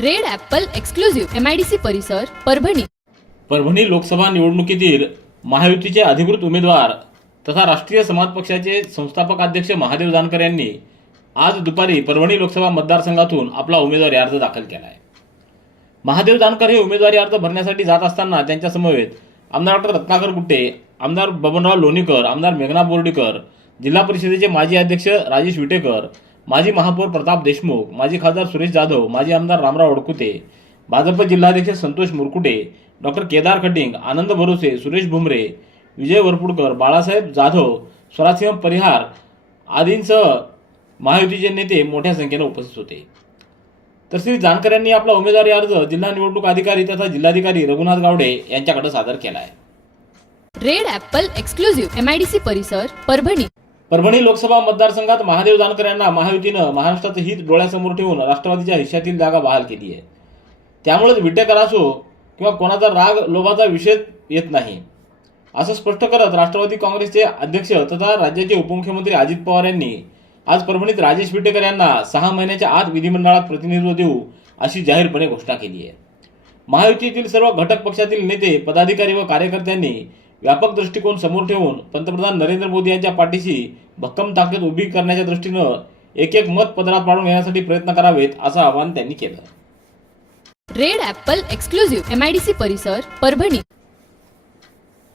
Red apple exclusive MIDC परिसर परभणी. परभणी लोकसभा निवडणुकीतील महायुतीचे अधिकृत उमेदवार तथा राष्ट्रीय समाज पक्षाचे संस्थापक अध्यक्ष महादेव जानकर यांनी आज दुपारी परभणी लोकसभा मतदारसंघातून आपला उमेदवारी अर्ज दाखल केला आहे महादेव जानकर हे उमेदवारी अर्ज भरण्यासाठी जात असताना त्यांच्या समवेत आमदार डॉक्टर रत्नाकर गुट्टे आमदार बबनराव लोणीकर आमदार मेघना बोर्डीकर जिल्हा परिषदेचे माजी अध्यक्ष राजेश विटेकर माजी महापौर प्रताप देशमुख माजी खासदार सुरेश जाधव माजी आमदार रामराव अडकुते भाजप जिल्हाध्यक्ष संतोष मुरकुटे डॉक्टर केदार खटिंग आनंद भरोसे सुरेश भुमरे विजय वरपुडकर बाळासाहेब जाधव स्वराजसिंह परिहार आदींसह महायुतीचे नेते मोठ्या संख्येने उपस्थित होते. तर श्री जानकर यांनी आपला उमेदवारी अर्ज जिल्हा निवडणूक अधिकारी तथा जिल्हाधिकारी रघुनाथ गावडे यांच्याकडे सादर केला आहे रेड ऍपल एक्सक्लुझिव्ह एमआयडीसी परिसर परभणी. परभणी लोकसभा मतदारसंघात महादेव जानकर यांना महायुतीनं महाराष्ट्राचं हित डोळ्यासमोर ठेवून राष्ट्रवादीच्या हिश्श्यातील जागा बहाल केली आहे. त्यामुळेच विटेकर असो किंवा कोणाचा राग लोभाचा विषय येत नाही. असं स्पष्ट करत राष्ट्रवादी काँग्रेसचे अध्यक्ष तथा राज्याचे उपमुख्यमंत्री अजित पवार यांनी आज परभणीत राजेश विटेकर यांना सहा महिन्याच्या आत विधिमंडळात प्रतिनिधित्व देऊ अशी जाहीरपणे घोषणा केली आहे. महायुतीतील सर्व घटक पक्षातील नेते पदाधिकारी व कार्यकर्त्यांनी व्यापक दृष्टिकोन समोर ठेवून पंतप्रधान नरेंद्र मोदी यांच्या पाठीशी भक्कम ताकद उभी करण्याच्या दृष्टीनं एक एक मत पदरात पाडून घेण्यासाठी प्रयत्न करावेत असं आवाहन त्यांनी केलं. रेड ॲपल एक्सक्लुझिव्ह एमआयडीसी परिसर परभणी.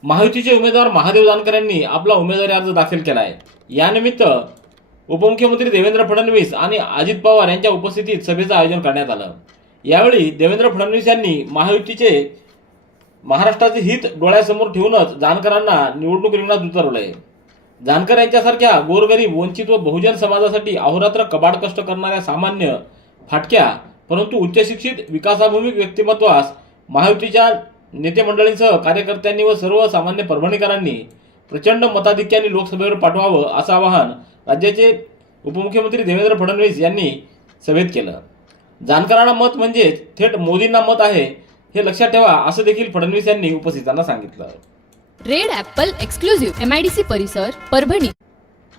महायुतीचे उमेदवार महादेव जानकर यांनी आपला उमेदवारी अर्ज दाखल केला आहे यानिमित्त उपमुख्यमंत्री देवेंद्र फडणवीस आणि अजित पवार यांच्या उपस्थितीत सभेचं आयोजन करण्यात आलं. यावेळी देवेंद्र फडणवीस यांनी महायुतीचे महाराष्ट्राचे हित डोळ्यासमोर ठेवूनच जानकरांना निवडणूक रिंगणात उतरवलंय. जानकर यांच्यासारख्या गोरगरीब वंचित व बहुजन समाजासाठी अहोरात्र कबाड कष्ट करणाऱ्या सामान्य फाटक्या परंतु उच्चशिक्षित विकासाभिमुख व्यक्तिमत्वास महायुतीच्या नेते मंडळींसह कार्यकर्त्यांनी व सर्व सामान्य परभणीकरांनी प्रचंड मताधिक्याने लोकसभेवर पाठवावं असं आवाहन राज्याचे उपमुख्यमंत्री देवेंद्र फडणवीस यांनी सभेत केलं. जानकरांना मत म्हणजे थेट मोदींना मत आहे हे लक्षात ठेवा असं देखील फडणवीस यांनी उपस्थितांना सांगितलं. रेड ॲपल एक्सक्लुझिव्ह एमआयडीसी परिसर परभणी.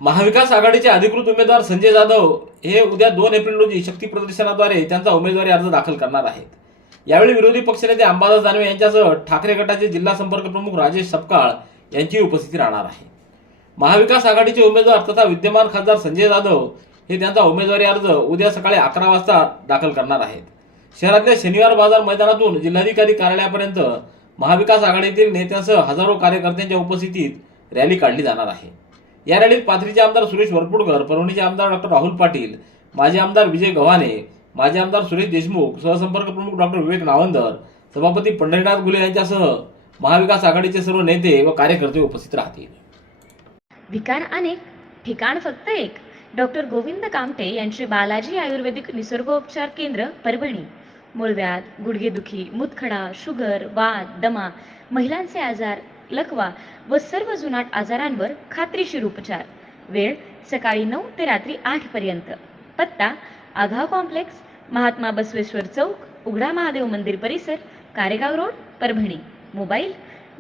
महाविकास आघाडीचे अधिकृत उमेदवार संजय जाधव हे उद्या दोन एप्रिल रोजी शक्ती प्रदर्शनाद्वारे त्यांचा उमेदवारी अर्ज दाखल करणार आहेत. यावेळी विरोधी पक्षनेते अंबादास दानवे यांच्यासह ठाकरे गटाचे जिल्हा संपर्क प्रमुख राजेश सपकाळ यांची उपस्थिती राहणार आहे. महाविकास आघाडीचे उमेदवार तथा विद्यमान खासदार संजय जाधव हे त्यांचा उमेदवारी अर्ज उद्या सकाळी अकरा वाजता दाखल करणार आहेत. शहरातल्या शनिवार बाजार मैदानातून जिल्हाधिकारी कार्यालयापर्यंत महाविकास आघाडीतील नेत्यांसह हजारो कार्यकर्त्यांच्या उपस्थितीत रॅली काढली जाणार आहे. या रॅलीत पाथरीचे आमदार सुरेश वरपुडकर परभणीचे आमदार डॉक्टर राहुल पाटील माजी आमदार विजय गव्हाणे माजी आमदार सुरेश देशमुख सहसंपर्क प्रमुख डॉक्टर विवेक नावंदर सभापती पंढरीनाथ गुले यांच्यासह महाविकास आघाडीचे सर्व नेते व कार्यकर्ते उपस्थित राहतील. विकार अनेक ठिकाण फक्त एक. डॉक्टर गोविंद कामटे यांचे बालाजी आयुर्वेदिक निसर्गोपचार केंद्र परभणी. मूळव्याध गुडघेदुखी मुतखडा शुगर वात दमा महिलांचे आजार लकवा व सर्व जुनाट आजारांवर खात्रीशीर उपचार. वेळ सकाळी नऊ ते रात्री आठ पर्यंत. पत्ता आघाव कॉम्प्लेक्स महात्मा बसवेश्वर चौक उघडा महादेव मंदिर परिसर Karegaon road Parbhani. Mobile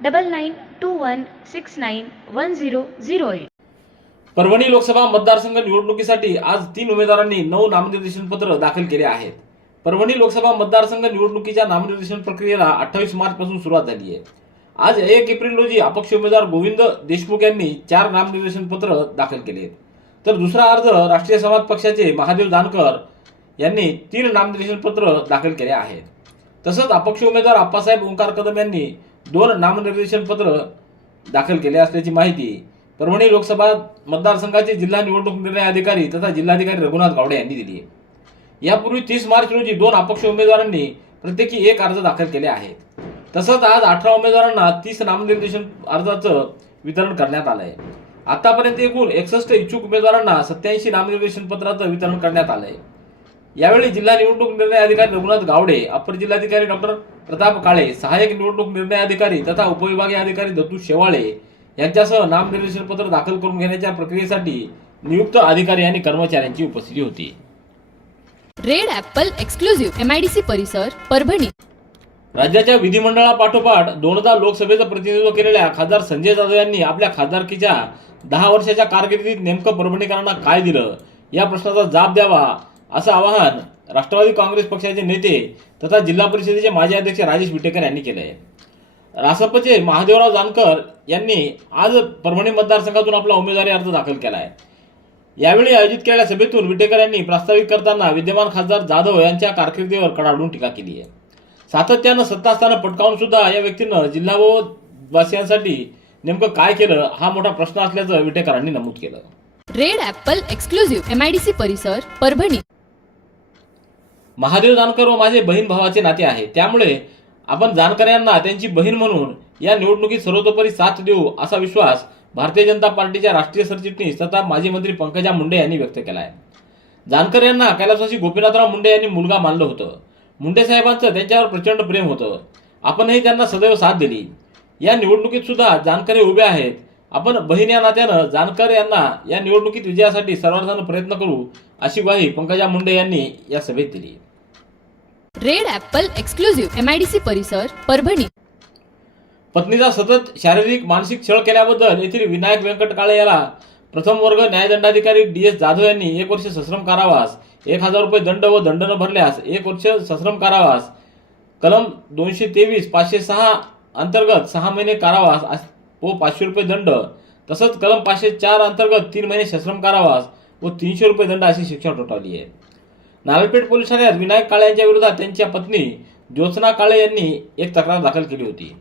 double nine two one six nine one zero zero eight. Parbhani Lok Sabha मतदारसंघ निवडणुकीसाठी आज तीन उमेदवारांनी नऊ नामनिर्देशन पत्र दाखल केले आहेत. परभणी लोकसभा मतदारसंघ निवडणुकीच्या नामनिर्देशन प्रक्रियेला अठ्ठावीस मार्च पासून सुरुवात झाली आहे. आज एक एप्रिल रोजी अपक्ष उमेदवार गोविंद देशमुख यांनी चार नामनिर्देशन पत्र दाखल केले आहेत. तर दुसरा अर्ज राष्ट्रीय समाज पक्षाचे महादेव जानकर यांनी तीन नामनिर्देशन पत्र दाखल केले आहेत. तसंच अपक्ष उमेदवार आप्पासाहेब ओंकार कदम यांनी दोन नामनिर्देशन पत्र दाखल केले असल्याची माहिती परभणी लोकसभा मतदारसंघाचे जिल्हा निवडणूक निर्णय अधिकारी तथा जिल्हाधिकारी रघुनाथ गावडे यांनी दिली आहे. यापूर्वी तीस मार्च रोजी दोन अपक्ष उमेदवारांनी प्रत्येकी एक अर्ज दाखल केले आहेत. तसंच आज अठरा उमेदवारांना तीस नामनिर्देशन अर्जाचं वितरण करण्यात आलं आहे आतापर्यंत एकूण एकसष्ट इच्छुक उमेदवारांना सत्याऐंशी नामनिर्देशन पत्राचं वितरण करण्यात आलं आहे यावेळी जिल्हा निवडणूक निर्णय अधिकारी रघुनाथ गावडे अपर जिल्हाधिकारी डॉक्टर प्रताप काळे सहाय्यक निवडणूक निर्णय अधिकारी तथा उपविभागीय अधिकारी दत्तू शेवाळे यांच्यासह नामनिर्देशन पत्र दाखल करून घेण्याच्या प्रक्रियेसाठी नियुक्त अधिकारी आणि कर्मचाऱ्यांची उपस्थिती होती. Red apple exclusive M I D C परिसर परभणी. राज्याच्या विधिमंडळापाठोपाठ दोनदा लोकसभेचं प्रतिनिधित्व केलेल्या खासदार संजय जाधव यांनी आपल्या खासदारकीच्या दहा वर्षाच्या कारकिर्दीत नेमकं परभणीकरांना काय दिलं? या प्रश्नाचा जाब द्यावा असं आवाहन राष्ट्रवादी काँग्रेस पक्षाचे नेते तथा जिल्हा परिषदेचे माजी अध्यक्ष राजेश विटेकर यांनी केलं आहे रासपचे महादेवराव जानकर यांनी आज परभणी मतदारसंघातून आपला उमेदवारी अर्ज दाखल केला आहे यावेळी आयोजित केलेल्या सभेतून विटेकर यांनी प्रास्ताविक करताना विद्यमान खासदार जाधव यांच्या कारकिर्दीवर कडाडून टीका केली आहे. सातत्यानं सत्ता असताना पटकावून सुद्धा या व्यक्तीनं जिल्हा व वासियांसाठी नेमकं काय केलं हा मोठा प्रश्न असल्याचं विटेकरांनी नमूद केलं. Red apple exclusive M I D C परिसर परभणी. महादेव जानकर व माझे बहीण भावाचे नाते आहे. त्यामुळे आपण जानकर यांना त्यांची बहीण म्हणून या निवडणुकीत सर्वतोपरी साथ देऊ असा विश्वास भारतीय जनता पार्टीच्या राष्ट्रीय सरचिटणीस तथा माजी मंत्री पंकजा मुंडे यांनी व्यक्त केला आहे जानकर यांना कैलासवासी गोपीनाथराव मुंडे यांनी मुलगा मानलं होतं. मुंडे साहेबांचं त्यांच्यावर प्रचंड प्रेम होतं. आपणही त्यांना सदैव साथ दिली. या निवडणुकीत सुद्धा जानकर उभे आहेत. आपण बहीण या नात्यानं जानकर यांना या निवडणुकीत विजयासाठी सर्वांना प्रयत्न करू अशी ग्वाही पंकजा मुंडे यांनी या सभेत दिली. Red apple exclusive M I D C परिसर परभणी. पत्नीचा सतत शारीरिक मानसिक छळ केल्याबद्दल येथील विनायक व्यंकट काळे याला प्रथम वर्ग न्यायदंडाधिकारी डी एस जाधव यांनी एक वर्ष सश्रम कारावास एक हजार रुपये दंड व दंड न भरल्यास एक वर्ष सश्रम कारावास कलम दोनशे तेवीस पाचशे सहा अंतर्गत सहा महिने कारावास व पाचशे रुपये दंड तसंच कलम पाचशे चार अंतर्गत तीन महिने सश्रम कारावास व तीनशे रुपये दंड अशी शिक्षा ठोठावली आहे. नारळपेठ पोलीस ठाण्यात विनायक काळे यांच्या विरोधात त्यांच्या पत्नी ज्योत्सना काळे यांनी एक तक्रार दाखल केली होती.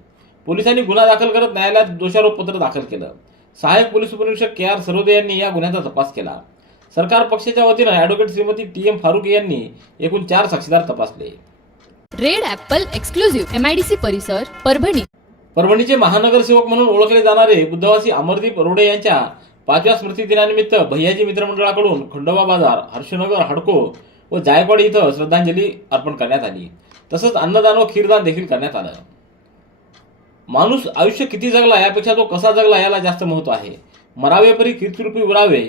पोलिसांनी गुन्हा दाखल करत न्यायालयात दोषारोप पत्र दाखल केलं. सहाय्यक पोलीस उपनिरीक्षक के आर सरोदे यांनी या गुन्ह्याचा तपास केला. सरकार पक्षाच्या वतीनं advocate Shrimati T M Farooq यांनी एकूण चार साक्षीदार तपासले. Red apple exclusive M I D C परिसर परभणी. परभणीचे महानगरसेवक म्हणून ओळखले जाणारे बुद्धवासी अमरदीप रोडे यांच्या पाचव्या स्मृती दिनानिमित्त भैयाजी मित्रमंडळाकडून खंडोबा बाजार हर्षनगर हडको व जायकवाड इथं श्रद्धांजली अर्पण करण्यात आली. तसंच अन्नदान व खीरदान देखील करण्यात आलं. माणूस आयुष्य किती जगला यापेक्षा तो कसा जगला याला जास्त महत्त्व आहे. मरावे परी कीर्तिरूपी उरावे.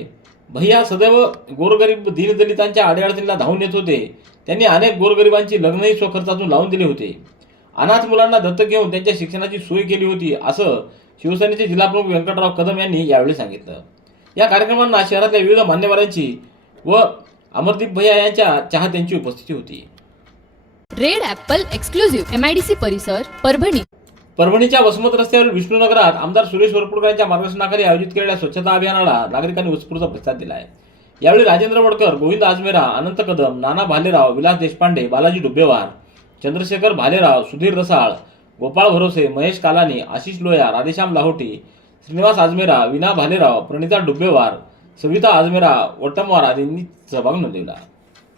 भैया सदैव गोरगरीब दीनदलितांच्या अडीअडचणीला धावून येत होते. त्यांनी अनेक गोरगरिबांची लग्नही स्वखर्चातून लावून दिले होते. अनाथ मुलांना दत्तक घेऊन त्यांच्या शिक्षणाची सोय केली होती असं शिवसेनेचे जिल्हाप्रमुख व्यंकटराव कदम यांनी यावेळी सांगितलं. या कार्यक्रमांना शहरातल्या विविध मान्यवरांची व अमरदीप भैया यांच्या चाहत्यांची उपस्थिती होती. Red apple exclusive M I D C परिसर परभणी. परभणीच्या वसमत रस्त्यावरील विष्णुनगरात आमदार सुरेश वरपुडकर यांच्या मार्गदर्शनाखाली आयोजित केलेल्या स्वच्छता अभियानाला नागरिकांनी उत्स्फूर्त प्रतिसाद दिला आहे यावेळी राजेंद्र वडकर गोविंद आजमेरा अनंत कदम नाना भालेराव विलास देशपांडे बालाजी डुब्बेवार चंद्रशेखर भालेराव सुधीर रसाळ गोपाळ भरोसे महेश कालानी आशिष लोया राधेश्याम लाहोटी श्रीनिवास आजमेरा विना भालेराव प्रणिता डुब्बेवार सविता आजमेरा वटमवार आदींनी सहभाग नोंदवला.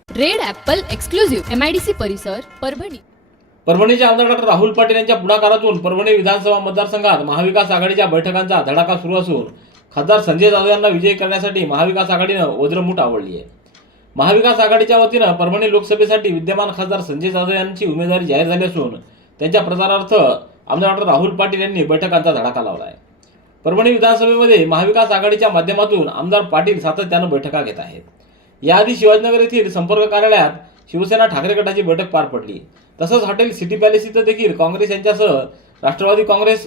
रेड ॲपल एक्सक्लुझिव्ह एमआयडीसी परिसर परभणी. परभणीचे आमदार डॉक्टर राहुल पाटील यांच्या पुढाकारातून परभणी विधानसभा मतदारसंघात महाविकास आघाडीच्या बैठकांचा धडाका सुरू असून खासदार संजय जाधव यांना विजयी करण्यासाठी महाविकास आघाडीनं वज्रमूठ आवडली आहे. महाविकास आघाडीच्या वतीनं परभणी लोकसभेसाठी विद्यमान खासदार संजय जाधव यांची उमेदवारी जाहीर झाली असून त्यांच्या प्रचारार्थ आमदार डॉक्टर राहुल पाटील यांनी बैठकांचा धडाका लावला आहे परभणी विधानसभेमध्ये महाविकास आघाडीच्या माध्यमातून आमदार पाटील सातत्यानं बैठका घेत आहेत. याआधी शिवाजीनगर येथील संपर्क कार्यालयात शिवसेना ठाकरे गटाची बैठक पार पडली. तसंच हॉटेल सिटी पॅलेस इथं देखील काँग्रेस यांच्यासह राष्ट्रवादी काँग्रेस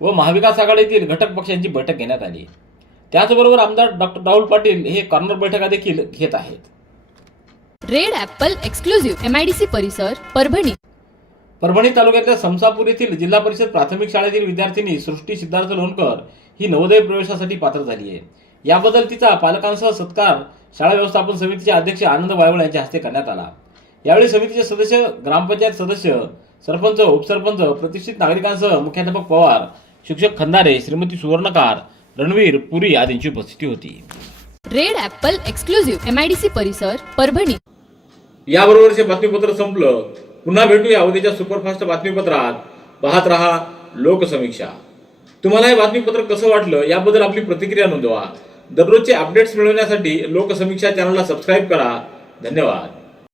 व महाविकास आघाडीतील घटक पक्षांची बैठक घेण्यात आली. त्याचबरोबर आमदार डॉक्टर राहुल पाटील हे कॉर्नर बैठका देखील घेत आहेत. Red apple exclusive M I D C परिसर परभणी. परभणी तालुक्यातल्या समसापूर येथील जिल्हा परिषद प्राथमिक शाळेतील विद्यार्थिनी सृष्टी सिद्धार्थ लोणकर ही नवोदय प्रवेशासाठी पात्र झाली आहे. याबद्दल तिचा पालकांसह सत्कार शाळा व्यवस्थापन समितीचे अध्यक्ष आनंद वायवळ यांच्या हस्ते करण्यात आला. यावेळी समितीचे सदस्य ग्रामपंचायत सदस्य सरपंच उपसरपंच प्रतिष्ठित नागरिकांसह मुख्याध्यापक पवार शिक्षक खंदारे श्रीमती सुवर्णकार रणवीर पुरी आदींची उपस्थिती होती. Red apple exclusive M I D C परिसर परभणी. याबरोबरचे बातमीपत्र संपलं. पुन्हा भेटूया उद्याच्या सुपरफास्ट बातमीपत्रात. पाहत रहा लोकसमीक्षा. तुम्हाला हे बातमीपत्र कसं वाटलं याबद्दल आपली प्रतिक्रिया नोंदवा. दररोजचे अपडेट्स मिळवण्यासाठी लोकसमीक्षा चॅनलला सबस्क्राईब करा. धन्यवाद.